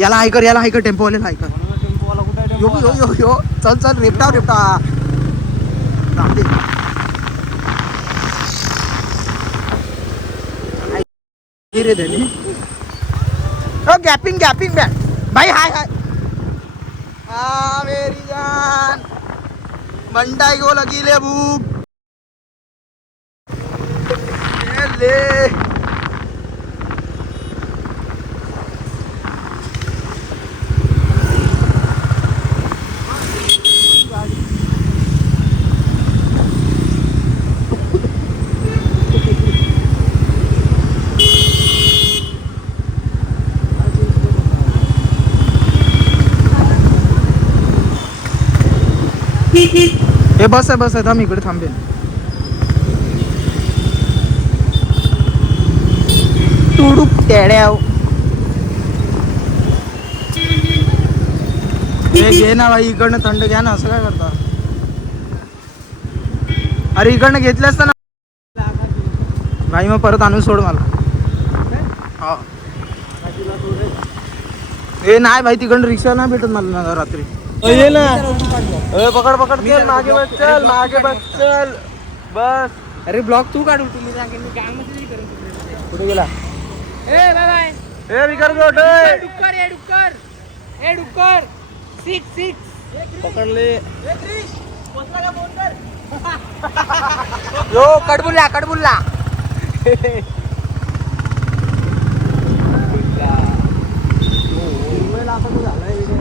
याला हाय कर टेम्पोवाल्याला हाय कर. टेम्पोवाला कुठे यो यो यो यो चल रेपटा रे धनी. गॅपिंग बॅक भाई. हाय हा मेरी जान मंडाई को लगी ले भूख ले. हे बस आहे थांब इकडे थांबेल. तुडूक टेड्याव हे घे ना भाई. इकडनं थंड घ्या ना. असं काय करता. अरे इकडनं घेतलं असतं ना भाई. मग परत आणून सोड मला. हा हे नाही भाई. तिकडनं रिक्षा नाही भेटत मला रात्री. ये ना पकड चल मागे बस चल बस. अरे ब्लॉक तू काढू. तुम्ही सांगेल मी काम कुठे गेला. ए बाय ए विकार गोट डुक्कर 6 पकडले. यो कडबुल्ला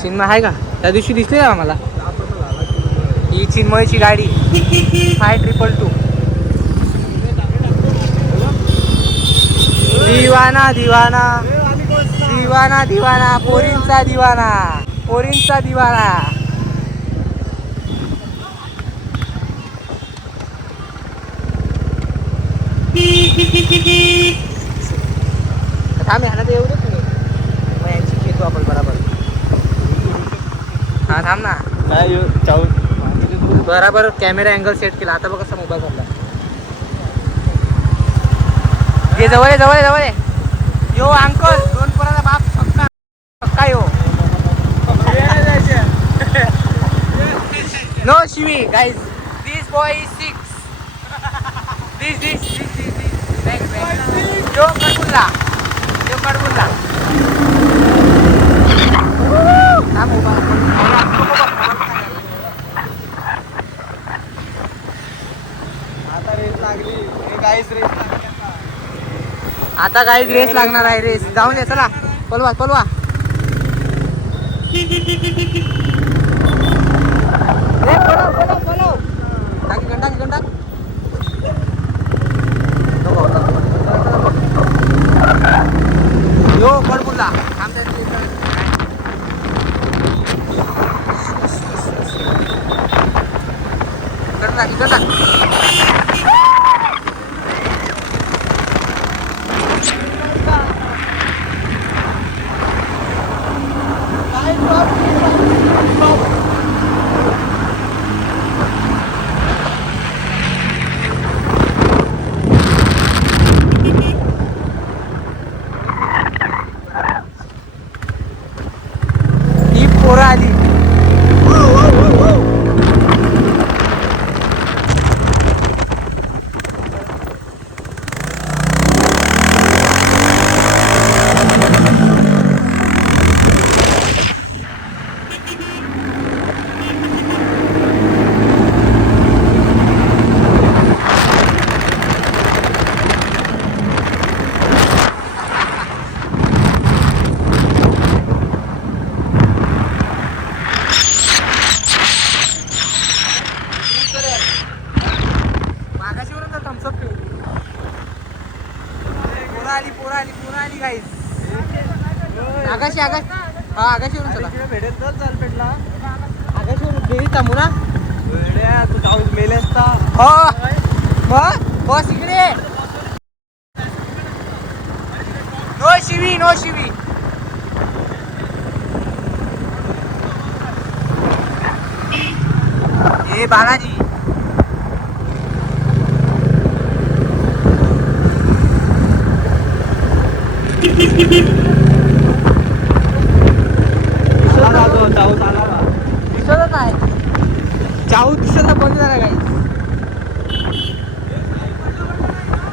सिनेमा आहे का. त्या दिवशी दिसले का आम्हाला. ही चिन्मयची गाडी 5222. दिवाना पोरींचा दिवाना. थांब ह्याला तर येऊ दे तुम्ही. मग यांची खेळतो आपण बरोबर. हा थांब ना. बराबर कॅमेरा अँगल सेट केला. आता बघ कसा मोबाईल झाला. ये जवळ आहे. यो अंकल 2 पोराचा बाप पक्का यो. नो शिवी गाईज. This boy is 6. दिस यो कडबुल्ला. आता गाईज रेस लागणार आहे. रेस जाऊन दे. चला पलवा गंडा. यो कडबुल्ला गंडा. ही पोरं आली. पोरं आली गाईस. आकाशी आकाशीवरून चला. भेटेल तर चाल पेटला. आकाशीवरून देवी थांबू ना. तू जाऊ मेले असता. बस इकडे. नो शिवी. ए बालाजी.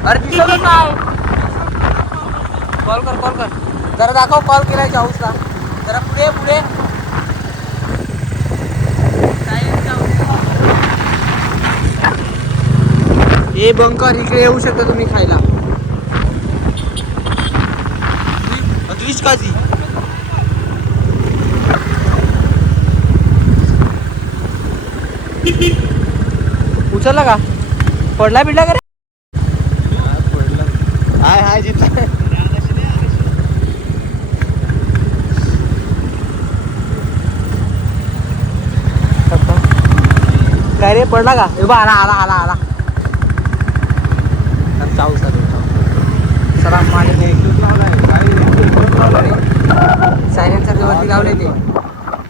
अरे दिसतच नाही. कॉल कर जरा दाखव. कॉल केलाय चाऊसला. जरा पुढे हे बंकर इकडे येऊ शकता तुम्ही खायला. द्विश काजी उचलला का? पडला बिडला का रे? हाय जिथला काय रे पडला का? हे बा आला चाऊस सरा मागे सायलेन्सर वरती लावले ते.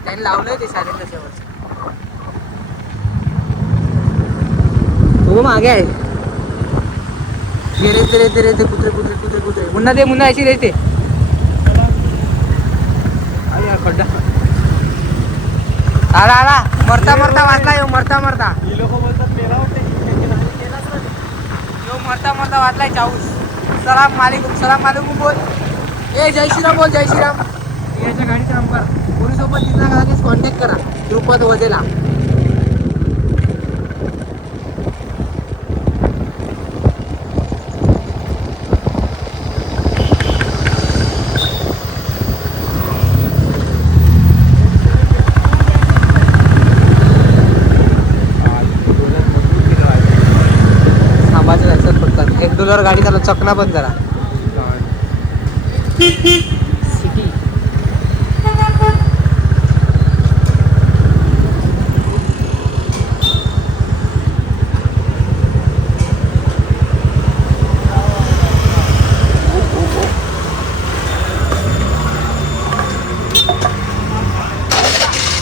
त्यांनी लावलंय ते सायलेन्सरच्या वरती. तो मागे आहे. गेले ते कुत्रे मुन्ना अशी रेते. खड्डा आला मरता वाचला यो. मरता ही लोक बोलतात मेला होते यो मरता वाचलाय चाऊस. सलाम मालिकूम बोल. ए जय श्रीराम बोल. जय श्रीराम. याच्या गाडीचा नंबर पोलीसोबत दिसला का लगेच कॉन्टॅक्ट करा. द्रुपद वजेला. थांबायचं जायचं पडतात. $1 गाडी त्याला चकना बंद करा. सिटी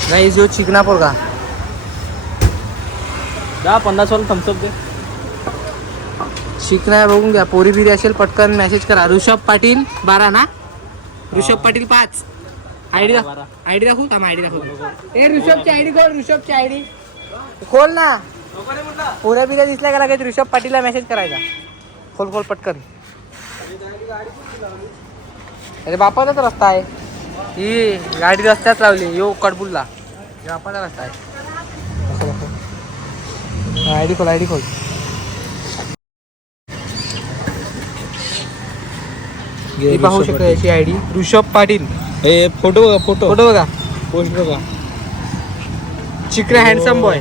नाही जो चिकनापूर का 50 वाला थम्सअप दे. शिकणार बघून घ्या. पोरी बिरी असेल पटकन मेसेज करा. ऋषभ पाटील 12 ना. ऋषभ पाटील 5. आयडी दाखवू का? आयडी दाखवू. ए ऋषभची आयडी खोल. ऋषभची आयडी खोल ना. पोऱ्या बिऱ्या दिसल्या का लगेच ऋषभ पाटीलला मेसेज करायचा. खोल पटकन. अरे बापाचाच रस्ता आहे. ही गाडी रस्त्यात लावली. यो कडबुलला बापाचा रस्ता आहे. आयडी खोल. पाहू शकतो याची आयडी ऋषभ पाटील. हे फोटो बघा. पोस्ट बघा. चिकना हँडसम बॉय.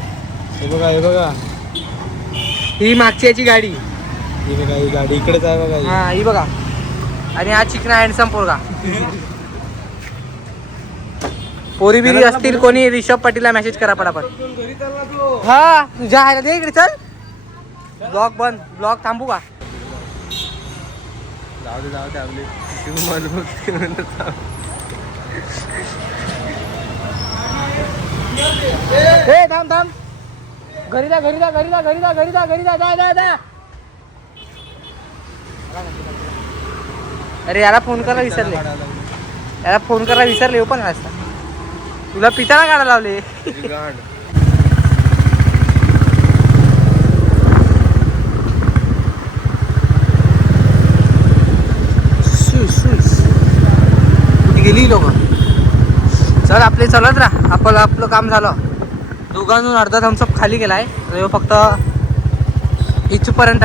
हे बघा ही मागची याची गाडी. ही बघा. ही गाडी इकडेच आहे बघा. हा ही बघा. आणि हा चिकना हँडसम पोरगा. पोरी बिरी असतील कोणी ऋषभ पाटीलला मेसेज करा पटापट. हा तुझ्या आहे ना दे इकडे. चल ब्लॉग थांबू का? जाऊ दे आपली थांब. घरी जा. अरे याला फोन करायला विसरले. पण असता तुला पिताना काढा लावले. कुठे गेली लोक? चल आपले चलत राहा. आपलं काम झालं. दोघांतून अर्धा थम्सअप खाली गेलाय. फक्त इथपर्यंत.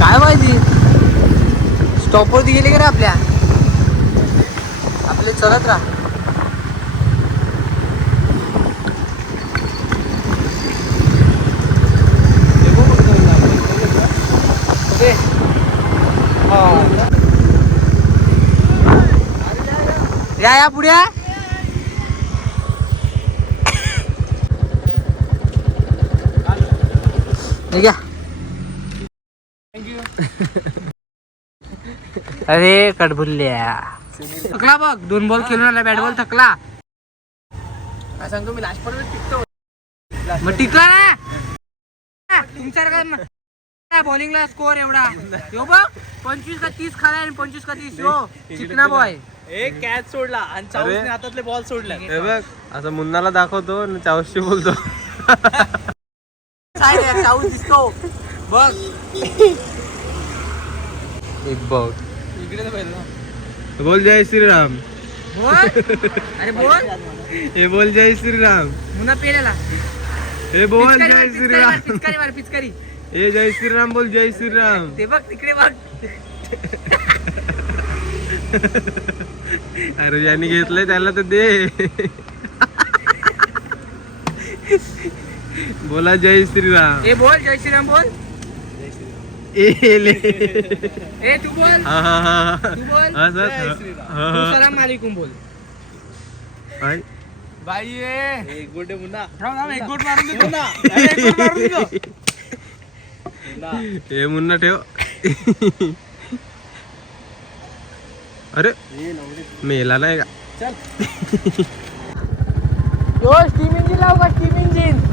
काय माहिती स्टॉपवरती गेले का रे आपले चलत राहा. या पुढे या. हे घ्या. अरे कडबुल्ल्या थकला बघ 2 बॉल खेळून आला बॅट बॉल थकला सांगतो मी लास्ट पर्यंत टिकतो मग टिकला ना तुमच्या बॉलिंगला स्कोर एवढा यो बघ 25 का 30 खाला आणि 25 का 30 यो चिकना बॉय एक कॅच सोडला आणि चाऊसने हातातले बॉल सोडला. हे बघ असं मुन्नाला दाखवतो आणि चाऊसशी बोलतो. चाऊस दिसतो बघ एक बॉल इकडे पहिला बोल जय श्रीराम. बोल अरे बोल हे बोल जय श्रीराम. मुन्ना पेलेला हे बोल जय श्रीराम. पिचकारी मार पिचकारी हे जय श्रीराम बोल जय श्रीराम. ते बघ तिकडे बघ अरे ज्यांनी घेतलंय त्याला तर दे. बोला जय श्रीराम. ए बोल जय श्रीराम बोल ले. ए तू बोल हा हा हा तू बोल हा सर. तू सलाम वालेकुम बोल भाई भाई एक गोटे मुन्ना एक गोट मारून देतो ना एक गोट मारून देतो हे मुन्ना ठेव. अरे मेला नाही का. यो स्टीम इंजिन लाव का स्टीम इंजिन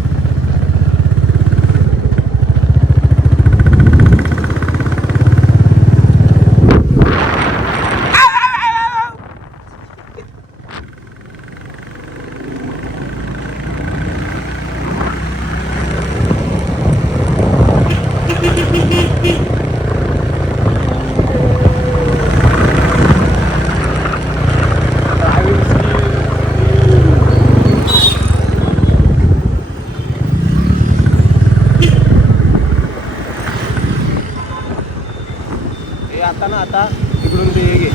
आता ना आता इकडून ते हे घे.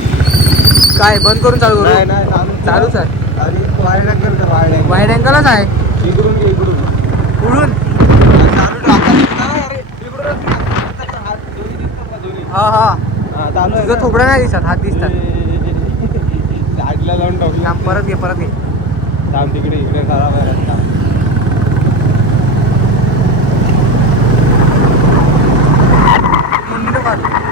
काय बंद करून चालू नाही करू नाही चालूच आहे आणि वाईड अँगल कर वाईड अँगल. वाईड अँगलच आहे इकडून घे इकडून. उडून चालू अरे इकडून हात दोन्ही दिसतात का दोन्ही. हा हा हा चालू आहे तुझं ना? थोबडं नाही दिसत हात दिसतात साईडला जाऊन टाकू. थांब, परत घे परत घे थांब तिकडे इकडे खराब आहे रस्ता. मुंडी नको हात.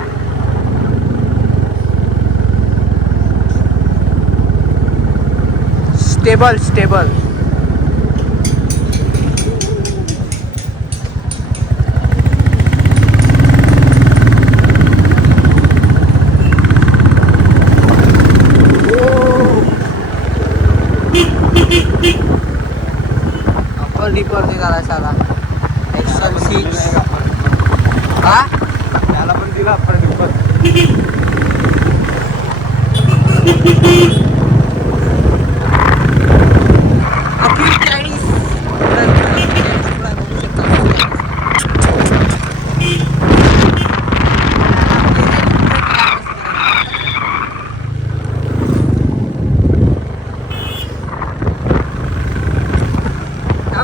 स्टेबल स्टेबल अप्पर डिपर ते झाला साला एक्सेल 6 हा त्याला पण दिला आपण डिपर.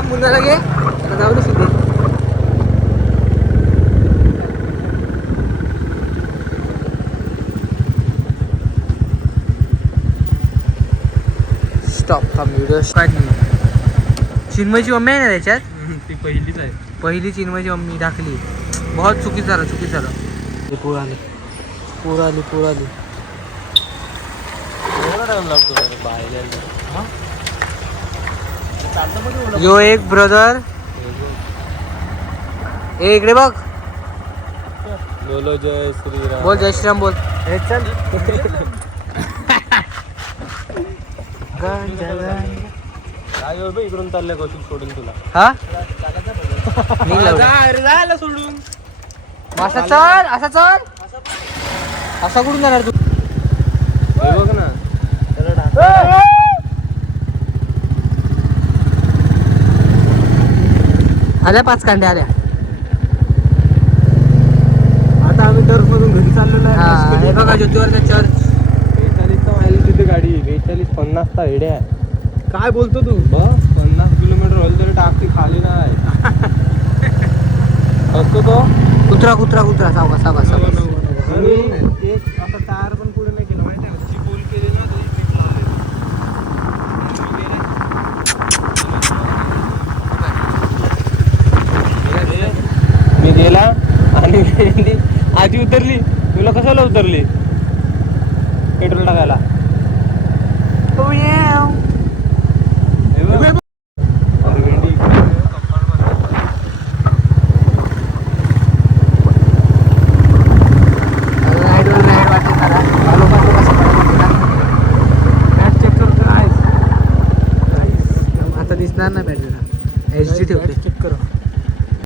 मुलाला घे त्याला जाऊ दे सिद्धे स्टॉप हा व्हिडिओ चिन्मयची मम्मी आहे ना त्याच्यात ती पहिलीच आहे. पहिली चिन्मयची मम्मी टाकली बहुत चुकीचं झालं पूर आली एवढा टाइम लागतो बाहेर यायला. यो एक ब्रदर ए इकडे बघ बोलो जय श्रीराम. बोल जय श्रीराम बोल हे चल. काय गं बे, इकडून चाललंय कौशिक सोडून तुला. हा मी लावलं. अरे जायला सोडून. असा चल असा कुठून जाणार तू हे बघ ना. आल्या 5 कांड्या आल्या आता आम्ही टर्फ मधून घरी चाललेलो हा आहे. हे बघा ज्योतिवर्ग चर्च 42 माहिली तिथे गाडी. 42-50 हेडे आहे. काय बोलतो तू बस 50 किलोमीटर होईल तरी टाकती खाली नाही. असतो तो कुत्रा सावकाश आणि एक आता टायर पण पुढे नाही केलं माहिती आहे. जी बोल केली ना ती लावली. आधी उतरली तुला कशाला उतरली पेट्रोल टाकायला